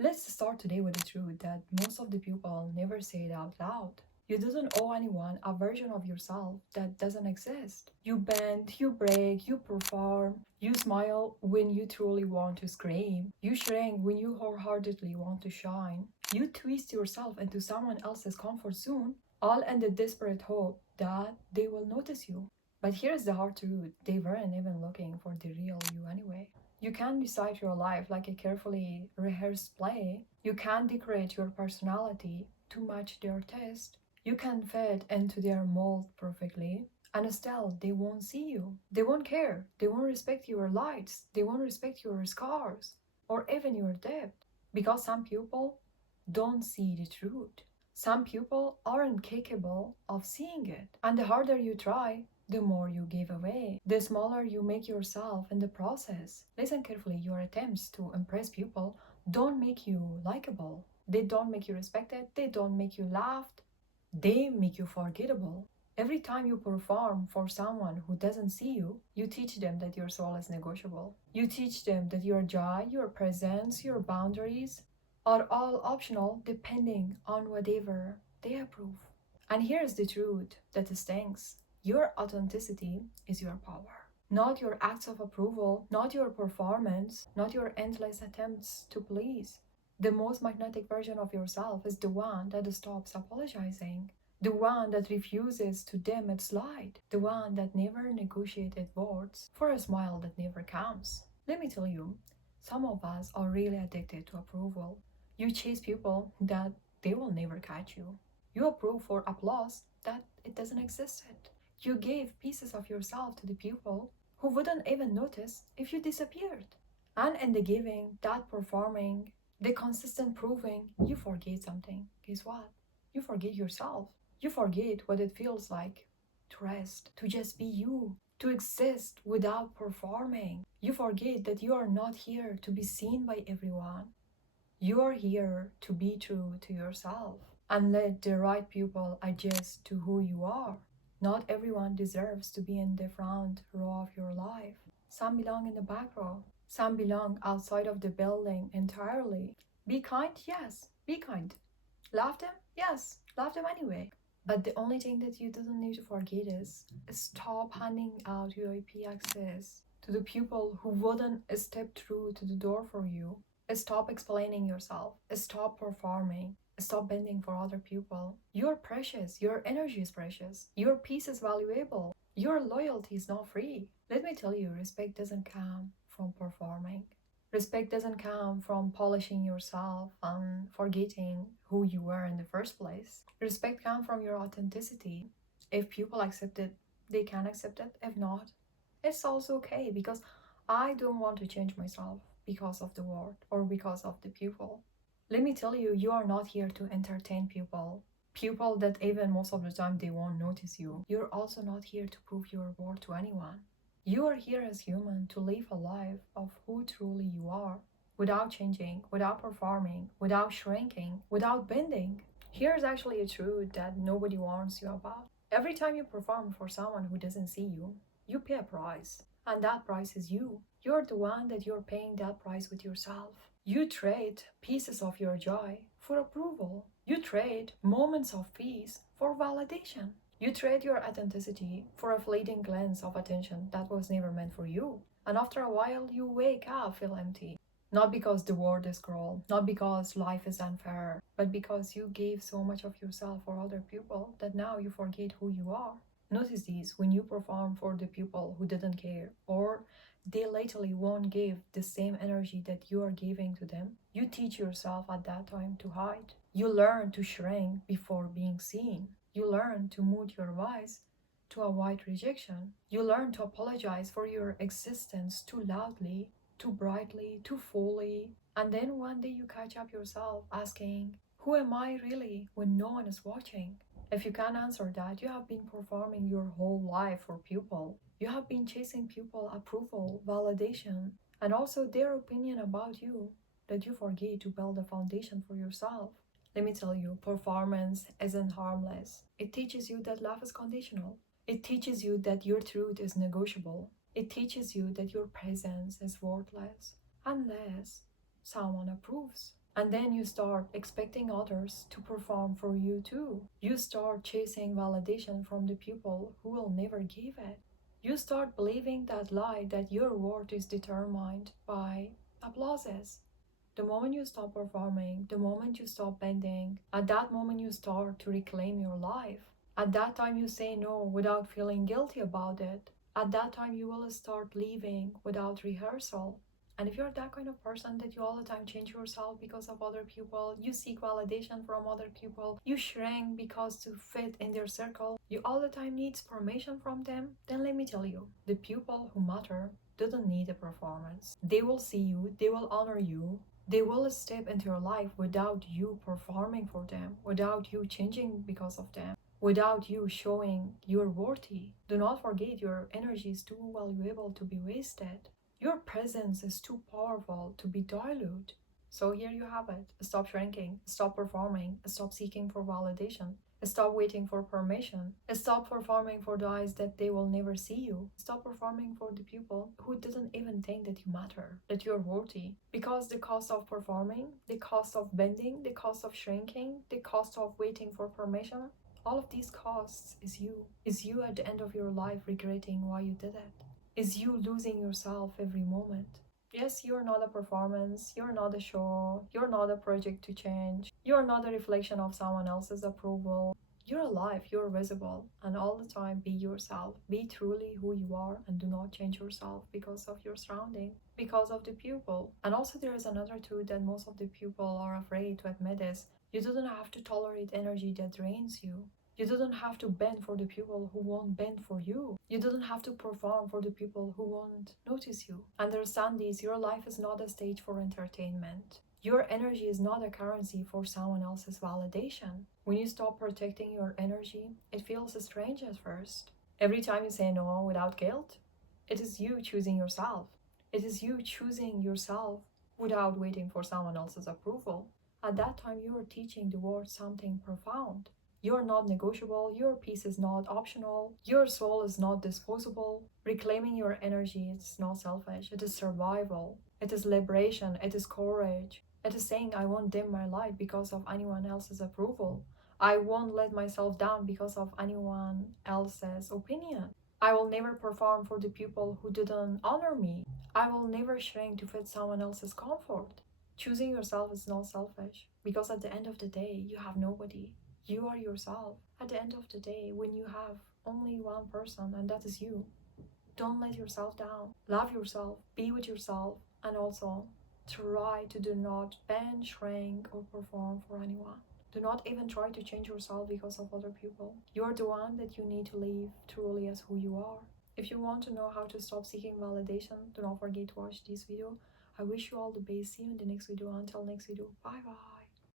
Let's start today with the truth that most of the people never say it out loud. You don't owe anyone a version of yourself that doesn't exist. You bend, you break, you perform, you smile when you truly want to scream, you shrink when you wholeheartedly want to shine, you twist yourself into someone else's comfort zone, all in the desperate hope that they will notice you. But here's the hard truth, they weren't even looking for the real you anyway. You can't decide your life like a carefully rehearsed play. You can't decorate your personality to match their taste. You can fit into their mold perfectly, and still they won't see you. They won't care. They won't respect your lights. They won't respect your scars or even your depth. Because some people don't see the truth. Some people aren't capable of seeing it. And the harder you try, the more you give away, the smaller you make yourself in the process. Listen carefully, your attempts to impress people don't make you likable. They don't make you respected. They don't make you laughed. They make you forgettable. Every time you perform for someone who doesn't see you, you teach them that your soul is negotiable. You teach them that your joy, your presence, your boundaries are all optional depending on whatever they approve. And here's the truth that stings. Your authenticity is your power. Not your acts of approval, not your performance, not your endless attempts to please. The most magnetic version of yourself is the one that stops apologizing, the one that refuses to dim its light, the one that never negotiated words for a smile that never comes. Let me tell you, some of us are really addicted to approval. You chase people that they will never catch you. You approve for applause that it doesn't exist yet. You gave pieces of yourself to the people who wouldn't even notice if you disappeared. And in the giving, that performing, the consistent proving, you forget something. Guess what? You forget yourself. You forget what it feels like to rest, to just be you, to exist without performing. You forget that you are not here to be seen by everyone. You are here to be true to yourself and let the right people adjust to who you are. Not everyone deserves to be in the front row of your life. Some belong in the back row. Some belong outside of the building entirely. Be kind? Yes, be kind. Love them? Yes, love them anyway. But the only thing that you doesn't need to forget is stop handing out VIP access to the people who wouldn't step through to the door for you. Stop explaining yourself. Stop performing. Stop bending for other people. You're precious. Your energy is precious. Your peace is valuable. Your loyalty is not free. Let me tell you, respect doesn't come from performing. Respect doesn't come from polishing yourself and forgetting who you were in the first place. Respect comes from your authenticity. If people accept it, they can accept it. If not, it's also okay because I don't want to change myself because of the world or because of the people. Let me tell you, you are not here to entertain people. People that even most of the time they won't notice you. You're also not here to prove your worth to anyone. You are here as human to live a life of who truly you are, without changing, without performing, without shrinking, without bending. Here's actually a truth that nobody warns you about. Every time you perform for someone who doesn't see you, you pay a price. And that price is you. You're the one that you're paying that price with yourself. You trade pieces of your joy for approval. You trade moments of peace for validation. You trade your authenticity for a fleeting glance of attention that was never meant for you. And after a while, you wake up feel empty. Not because the world is cruel, not because life is unfair, but because you gave so much of yourself for other people that now you forget who you are. Notice these when you perform for the people who didn't care, or they lately won't give the same energy that you are giving to them. You teach yourself at that time to hide. You learn to shrink before being seen. You learn to mute your voice to avoid rejection. You learn to apologize for your existence too loudly, too brightly, too fully. And then one day you catch up yourself asking, who am I really when no one is watching? If you can't answer that, you have been performing your whole life for people. You have been chasing people approval, validation, and also their opinion about you that you forget to build a foundation for yourself. Let me tell you, performance isn't harmless. It teaches you that love is conditional. It teaches you that your truth is negotiable. It teaches you that your presence is worthless unless someone approves. And then you start expecting others to perform for you too. You start chasing validation from the people who will never give it. You start believing that lie that your worth is determined by applauses. The moment you stop performing, the moment you stop bending, at that moment you start to reclaim your life. At that time you say no without feeling guilty about it. At that time you will start leaving without rehearsal. And if you're that kind of person that you all the time change yourself because of other people, you seek validation from other people, you shrink because to fit in their circle, you all the time needs permission from them, then let me tell you, the people who matter didn't need a performance. They will see you, they will honor you, they will step into your life without you performing for them, without you changing because of them, without you showing you're worthy. Do not forget your energy is too valuable to be wasted. Your presence is too powerful to be diluted. So here you have it. Stop shrinking, stop performing, stop seeking for validation. Stop waiting for permission. Stop performing for the eyes that they will never see you. Stop performing for the people who didn't even think that you matter, that you're worthy. Because the cost of performing, the cost of bending, the cost of shrinking, the cost of waiting for permission, all of these costs is you. Is you at the end of your life regretting why you did it. Is you losing yourself every moment. Yes, you're not a performance, you're not a show, you're not a project to change, you're not a reflection of someone else's approval. You're alive, you're visible, and all the time be yourself. Be truly who you are and do not change yourself because of your surrounding, because of the people. And also, there is another truth that most of the people are afraid to admit is you don't have to tolerate energy that drains you. You didn't have to bend for the people who won't bend for you. You didn't have to perform for the people who won't notice you. Understand this, your life is not a stage for entertainment. Your energy is not a currency for someone else's validation. When you stop protecting your energy, it feels strange at first. Every time you say no without guilt, it is you choosing yourself. It is you choosing yourself without waiting for someone else's approval. At that time, you are teaching the world something profound. You're not negotiable, your peace is not optional, your soul is not disposable. Reclaiming your energy is not selfish, it is survival, it is liberation, it is courage. It is saying, I won't dim my light because of anyone else's approval. I won't let myself down because of anyone else's opinion. I will never perform for the people who didn't honor me. I will never shrink to fit someone else's comfort. Choosing yourself is not selfish because at the end of the day, you have nobody. You are yourself. At the end of the day, when you have only one person, and that is you, don't let yourself down. Love yourself, be with yourself, and also try to do not bend, shrink, or perform for anyone. Do not even try to change yourself because of other people. You're the one that you need to live truly as who you are. If you want to know how to stop seeking validation, do not forget to watch this video. I wish you all the best. See you in the next video. Until next video. Bye bye.